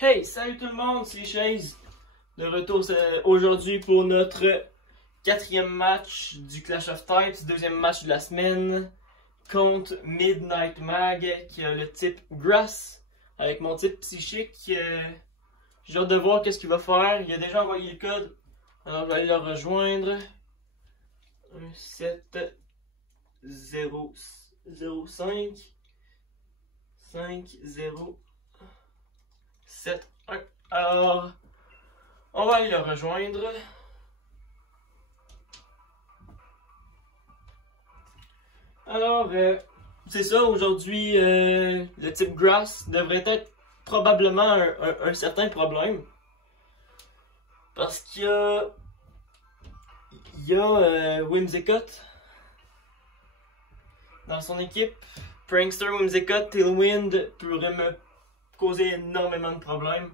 Hey, salut tout le monde, c'est Chase. De retour aujourd'hui pour notre quatrième match du Clash of Types, deuxième match de la semaine contre Midnight Mag qui a le type Grass avec mon type psychique. J'ai hâte de voir qu'est-ce qu'il va faire. Il a déjà envoyé le code, alors je vais aller le rejoindre. 7 0 0 5 5 0 7 1. Alors, on va aller le rejoindre. Alors, c'est ça, aujourd'hui, le type Grass devrait être probablement un certain problème. Parce qu'il y a Whimsicott dans son équipe. Prankster, Whimsicott, Tailwind pourrait me causer énormément de problèmes.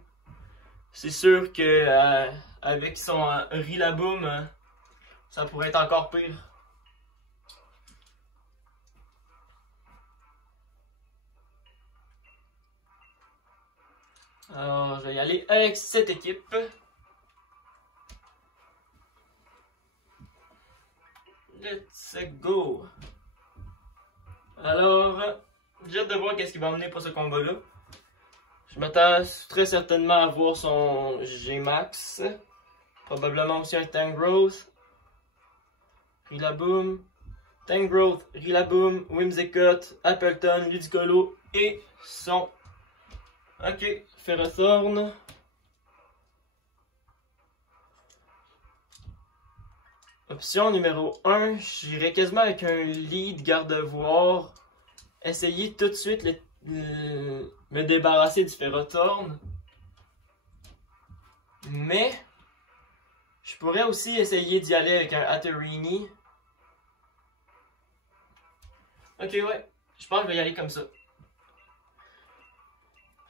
C'est sûr que avec son Rillaboom, ça pourrait être encore pire. Alors, je vais y aller avec cette équipe. Let's go! Alors, j'ai hâte de voir qu'est-ce qu'il va emmener pour ce combat-là. Je m'attends très certainement à voir son G-Max. Probablement aussi un Tangrowth. Rillaboom. Tangrowth, Rillaboom, Whimsicott, Appleton, Ludicolo et son... Ok, Ferrothorn. Option numéro 1, j'irai quasiment avec un lead garde-voir. Essayer tout de suite me débarrasser du Ferrothorn. Mais je pourrais aussi essayer d'y aller avec un Hatterene. Ok, ouais, je pense que je vais y aller comme ça.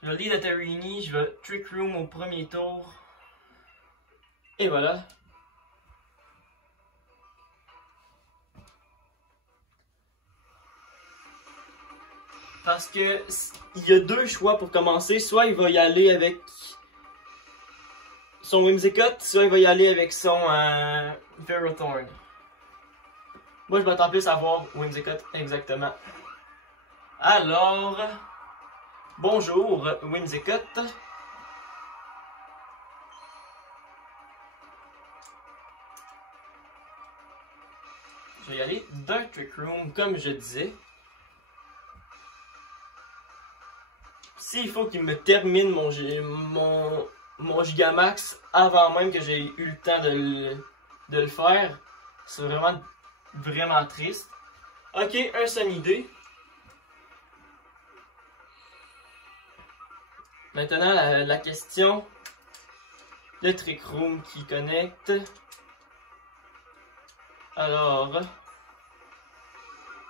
Je vais lead Hatterene, je vais Trick Room au premier tour. Et voilà. Parce que il y a deux choix pour commencer. Soit il va y aller avec son Whimsicott, soit il va y aller avec son Ferrothorn. Moi je m'attends plus à voir Whimsicott exactement. Alors, bonjour Whimsicott. Je vais y aller d'un Trick Room comme je disais. S'il faut qu'il me termine mon Gigamax avant même que j'ai eu le temps de le faire, c'est vraiment triste. Ok, un Sunny Day. Maintenant, la question, le Trick Room qui connecte. Alors,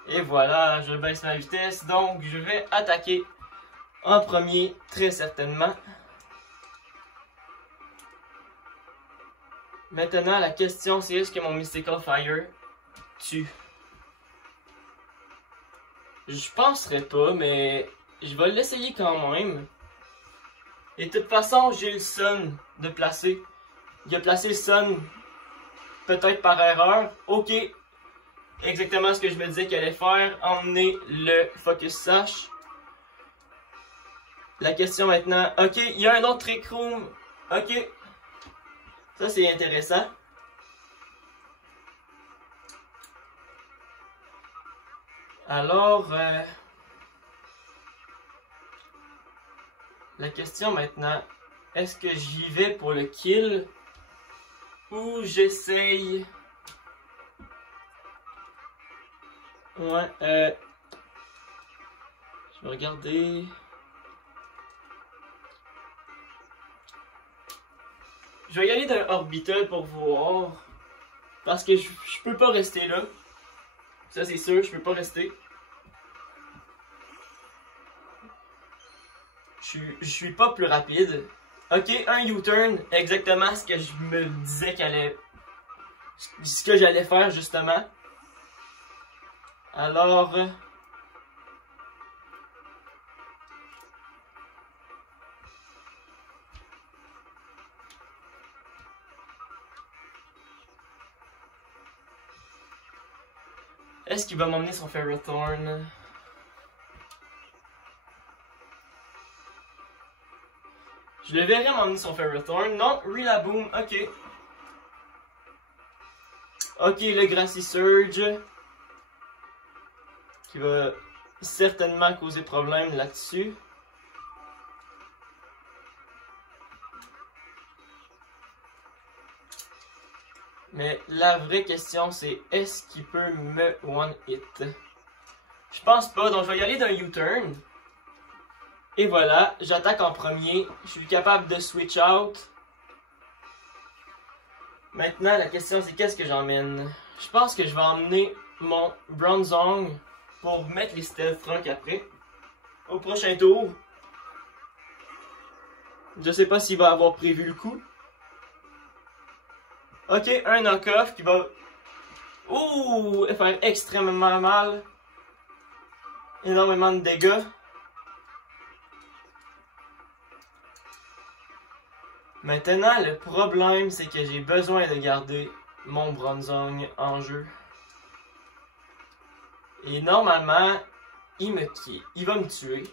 et voilà, je baisse ma vitesse, donc je vais attaquer en premier, très certainement. Maintenant, la question c'est est-ce que mon Mystical Fire tue? Je penserais pas, mais je vais l'essayer quand même. Et de toute façon, j'ai le Sun de placer. Il a placé le Sun peut-être par erreur. Ok, exactement ce que je me disais qu'il allait faire. Emmener le Focus Sash. La question maintenant, ok, il y a un autre Trick Room, ok, ça c'est intéressant. Alors, la question maintenant, est-ce que j'y vais pour le kill ou j'essaye... Ouais, je vais regarder... Je vais y aller d'un Orbital pour voir. Parce que je peux pas rester là. Ça c'est sûr, je peux pas rester. Je suis pas plus rapide. Ok, un U-turn, exactement ce que je me disais ce que j'allais faire justement. Alors... Est-ce qu'il va m'emmener son Ferrothorn? Je le verrai m'emmener son Ferrothorn. Non, Rillaboom, ok. Ok, le Grassy Surge. Qui va certainement causer problème là-dessus. Mais la vraie question c'est est-ce qu'il peut me one-hit? Je pense pas, donc je vais y aller d'un U-turn. Et voilà, j'attaque en premier. Je suis capable de switch out. Maintenant, la question c'est qu'est-ce que j'emmène? Je pense que je vais emmener mon Bronzong pour mettre les Stealth Rock après. Au prochain tour. Je sais pas s'il va avoir prévu le coup. Ok, un knock-off qui va faire extrêmement mal. Énormément de dégâts. Maintenant, le problème, c'est que j'ai besoin de garder mon Bronzong en jeu. Et normalement, il va me tuer.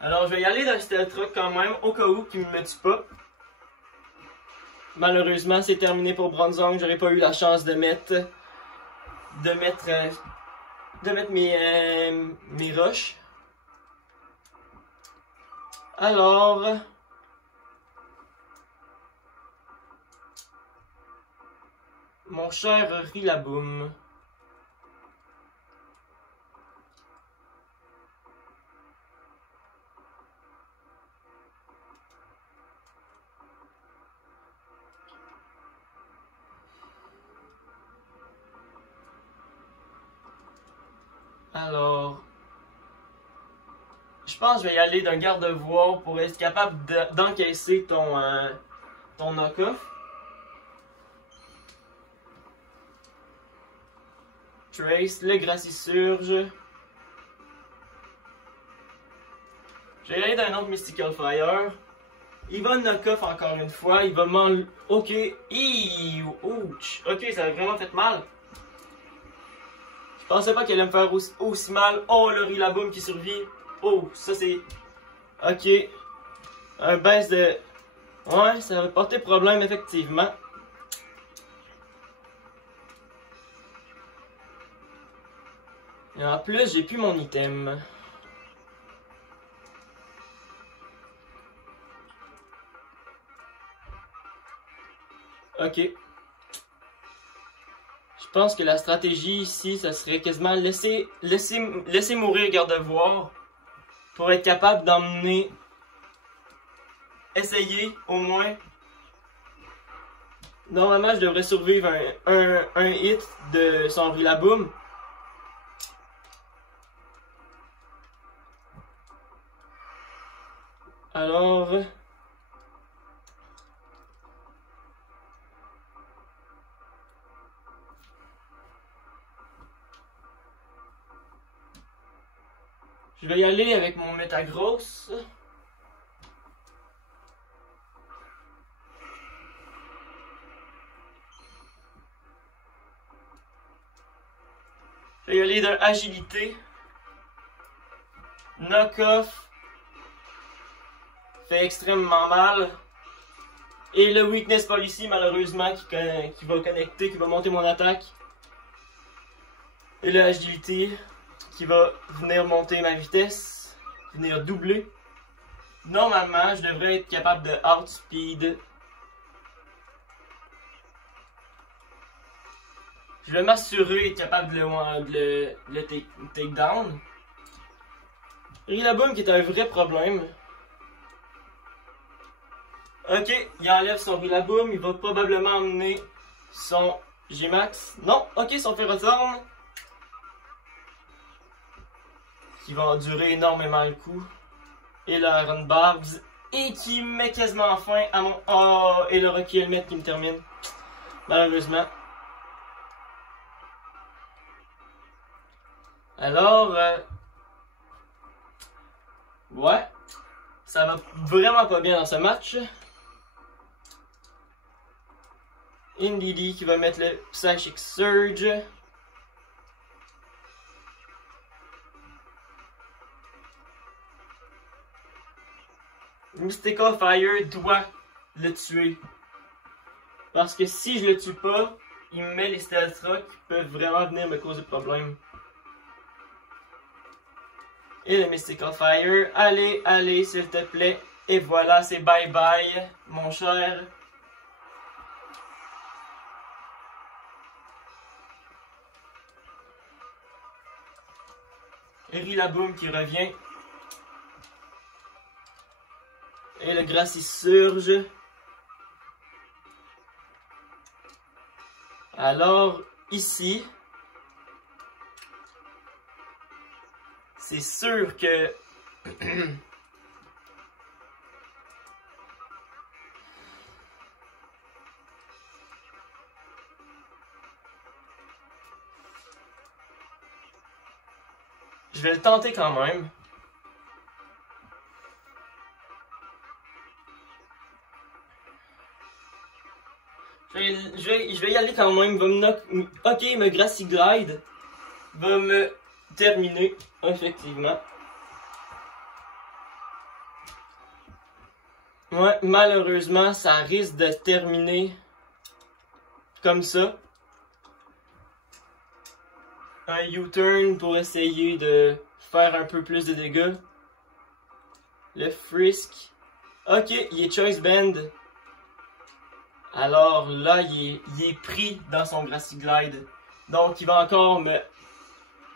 Alors, je vais y aller dans Stealth Rock quand même, au cas où qu'il ne me tue pas. Malheureusement, c'est terminé pour Bronzong. J'aurais pas eu la chance de mettre mes roches. Alors, mon cher Rillaboom. Alors, je pense que je vais y aller d'un garde-voie pour être capable d'encaisser ton knock-off. Trace, le Grassy Surge. Je vais y aller d'un autre Mystical Fire. Il va knock-off encore une fois. Il va m'enlever. Ok. Ouch. Ok, ça a vraiment fait mal. Je pensais pas qu'elle allait me faire aussi mal. Oh, le Rillaboom qui survit. Oh, ça c'est... Ok. Un baisse de... Ouais, ça va porter problème effectivement. Et en plus, j'ai plus mon item. Ok. Je pense que la stratégie ici, ça serait quasiment laisser mourir garde-voir pour être capable d'emmener, essayer au moins. Normalement, je devrais survivre un hit de son Rillaboom. Alors... je vais y aller avec mon Metagross. Je vais y aller d'un agilité. Knock-off. Fait extrêmement mal. Et le Weakness Policy, malheureusement, qui va connecter, qui va monter mon attaque. Et le agilité, qui va venir monter ma vitesse, venir doubler. Normalement, je devrais être capable de outspeed. Je vais m'assurer d'être capable de le take down. Rillaboom qui est un vrai problème. Ok, il enlève son Rillaboom, il va probablement emmener son G-Max. Non, ok, son Ferrothorn. Qui va endurer énormément le coup. Et le Iron Barbs. Et qui met quasiment fin à mon... Oh, et le Rocky Helmet qui me termine. Malheureusement. Alors... ouais. Ça va vraiment pas bien dans ce match. Indeedee qui va mettre le Psychic Surge. Mystical Fire doit le tuer. Parce que si je le tue pas, il me met les Stealth Rock qui peuvent vraiment venir me causer problème. Et le Mystical Fire, allez, allez, s'il te plaît. Et voilà, c'est bye bye, mon cher. Rillaboom qui revient. Et le Gracisurge. Alors, ici, c'est sûr que je vais le tenter quand même. Je vais y aller quand même. Ok, me Grassy Glide va me terminer, effectivement. Ouais, malheureusement, ça risque de terminer comme ça. Un U-turn pour essayer de faire un peu plus de dégâts. Le Frisk. Ok, il est Choice Band. Alors là, il est pris dans son Grassy Glide. Donc il va encore me...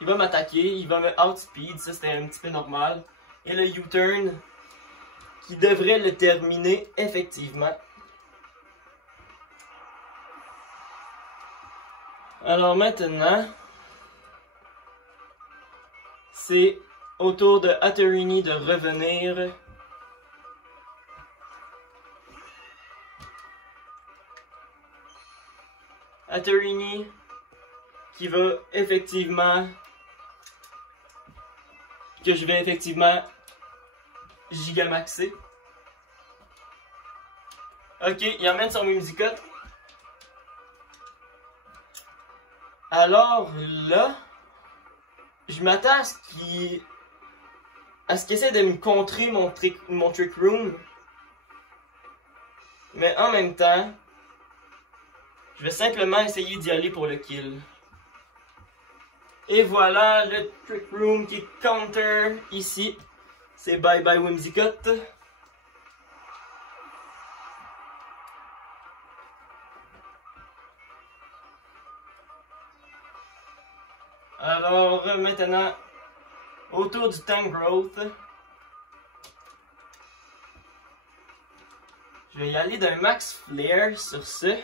Il va m'attaquer, il va me outspeed, ça c'était un petit peu normal. Et le U-turn qui devrait le terminer effectivement. Alors maintenant, c'est au tour de Hatterene de revenir. Hatterene qui va effectivement... que je vais effectivement gigamaxer. Ok, il emmène son Whimsicott. Alors là, je m'attends à ce qu'il essaie de me contrer mon Trick Room. Mais en même temps, je vais simplement essayer d'y aller pour le kill. Et voilà le Trick Room qui counter ici. C'est bye bye Whimsicott. Alors maintenant, autour du Tangrowth, je vais y aller d'un Max Flare sur ce.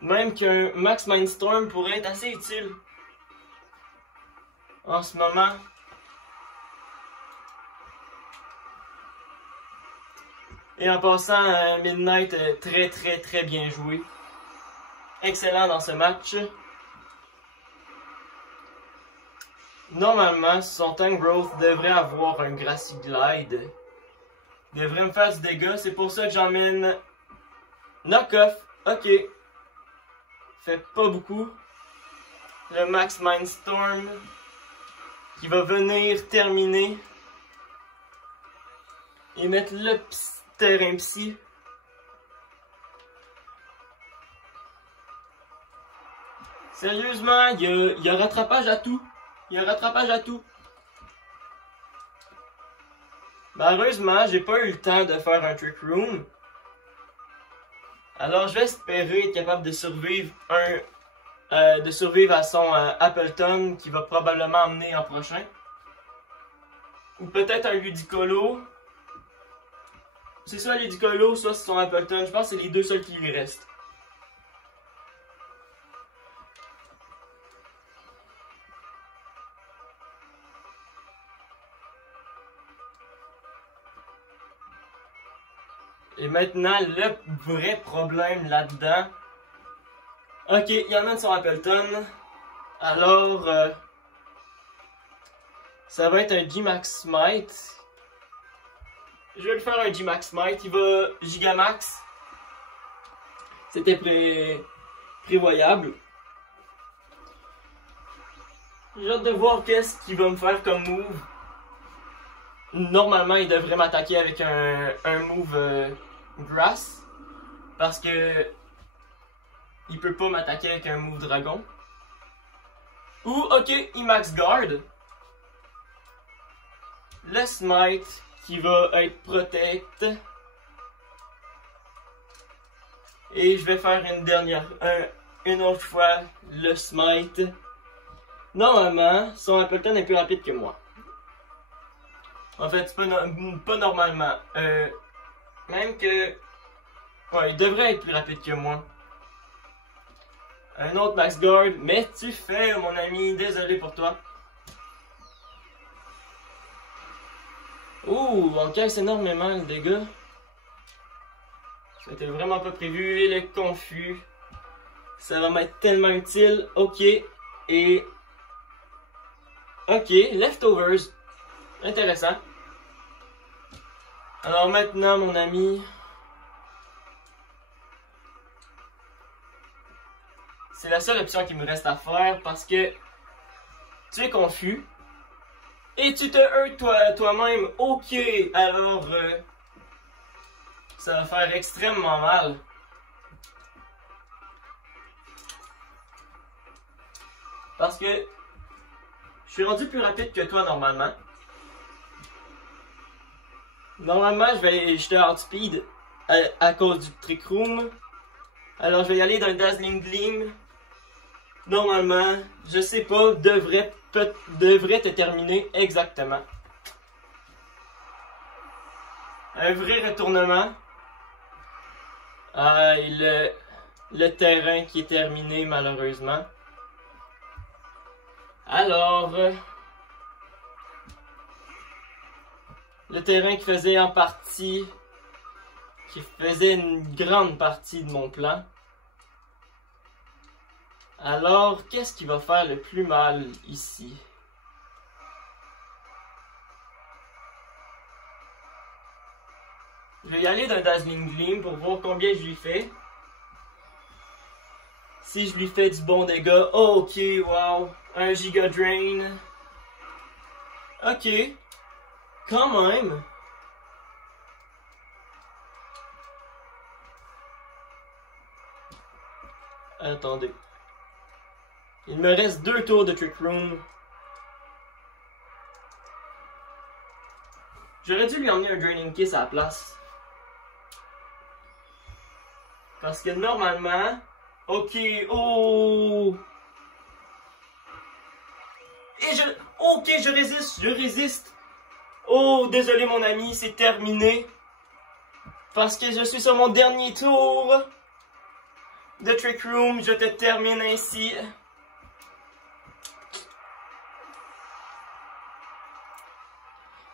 Même qu'un Max Mindstorm pourrait être assez utile en ce moment. Et en passant, Midnight très bien joué. Excellent dans ce match. Normalement, son Tangrowth devrait avoir un Grassy Glide. Devrait me faire du dégât, c'est pour ça que j'emmène Knock-Off. Ok. Fait pas beaucoup. Le Max Mindstorm qui va venir terminer et mettre le terrain psy. Sérieusement, il y a rattrapage à tout. Il y a rattrapage à tout. Malheureusement, j'ai pas eu le temps de faire un Trick Room. Alors, je vais espérer être capable de survivre à son Appleton qui va probablement emmener en prochain. Ou peut-être un Ludicolo. C'est soit Ludicolo, soit son Appleton. Je pense que c'est les deux seuls qui lui restent. Et maintenant, le vrai problème là-dedans. Ok, il emmène son Appleton. Alors, ça va être un G-Max Smite. Je vais lui faire un G-Max Smite. Il va Gigamax. C'était prévoyable. J'ai hâte de voir qu'est-ce qu'il va me faire comme move. Normalement, il devrait m'attaquer avec un move grass. Parce que il peut pas m'attaquer avec un move dragon. Ou, ok, il max guard. Le smite qui va être protect. Et je vais faire une autre fois le smite. Normalement, son Appleton est plus rapide que moi. En fait, c'est pas normalement. Même que... Ouais, il devrait être plus rapide que moi. Un autre max guard. Mais tu fais, mon ami. Désolé pour toi. Ouh, on casse énormément le dégât. C'était vraiment pas prévu. Il est confus. Ça va m'être tellement utile. Ok. Et... Ok, leftovers. Intéressant. Alors maintenant, mon ami... C'est la seule option qui me reste à faire parce que tu es confus. Et tu te hurtes toi-même. Ok, alors... ça va faire extrêmement mal. Parce que je suis rendu plus rapide que toi normalement. Normalement, je te outspeed à cause du Trick Room. Alors, je vais y aller d'un Dazzling Gleam. Normalement, je sais pas, devrait te terminer exactement. Un vrai retournement. Le terrain qui est terminé malheureusement. Alors, le terrain qui faisait une grande partie de mon plan. Alors, qu'est-ce qui va faire le plus mal ici? Je vais y aller d'un Dazzling Gleam pour voir combien je lui fais. Si je lui fais du bon dégât, oh, ok, wow, un Giga Drain. Ok, quand même. Attendez. Il me reste 2 tours de Trick Room. J'aurais dû lui emmener un Draining Kiss à la place. Parce que normalement... Ok, oh! Et ok, je résiste! Oh, désolé mon ami, c'est terminé. Parce que je suis sur mon dernier tour de Trick Room, je te termine ainsi.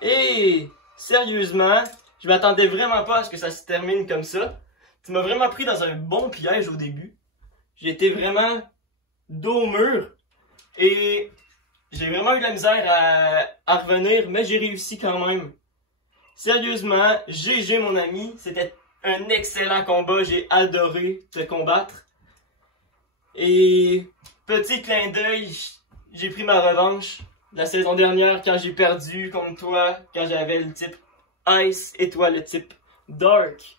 Et sérieusement, je m'attendais vraiment pas à ce que ça se termine comme ça. Tu m'as vraiment pris dans un bon piège au début. J'étais vraiment dos au mur. Et j'ai vraiment eu de la misère à revenir, mais j'ai réussi quand même. Sérieusement, GG mon ami, c'était un excellent combat, j'ai adoré te combattre. Et petit clin d'œil, j'ai pris ma revanche la saison dernière quand j'ai perdu contre toi, quand j'avais le type Ice et toi le type Dark.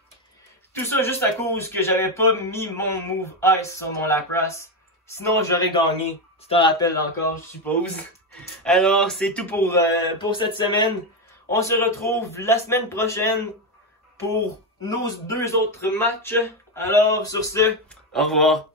Tout ça juste à cause que j'avais pas mis mon move Ice sur mon Lapras. Sinon j'aurais gagné. Tu t'en rappelles encore, je suppose. Alors c'est tout pour cette semaine. On se retrouve la semaine prochaine pour nos 2 autres matchs. Alors sur ce, au revoir.